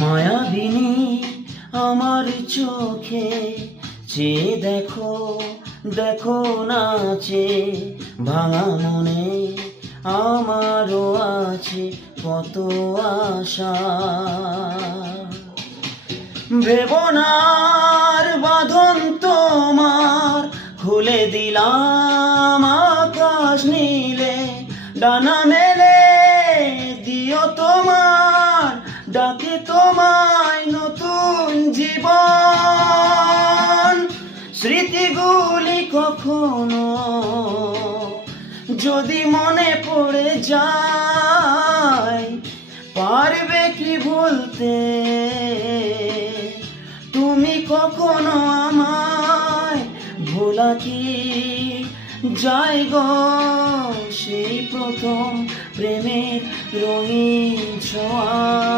মায়াবিনী আমার চোখে চেয়ে দেখো, দেখো নাচে ভাঙা মনে আমারও আছে কত আশা। ভেবনার বাঁধন তোমার খুলে দিলাম আকাশ নীলে, ডানা মেলে দিও তোমার ডাকে তোমায় নতুন জীবন। স্মৃতিগুলি কখনো যদি মনে পড়ে যায়, পারবে কি ভুলতে তুমি কখনো আমায়? ভোলা কি যায় গো সেই প্রথম প্রেমের রঙিন ছোঁয়া?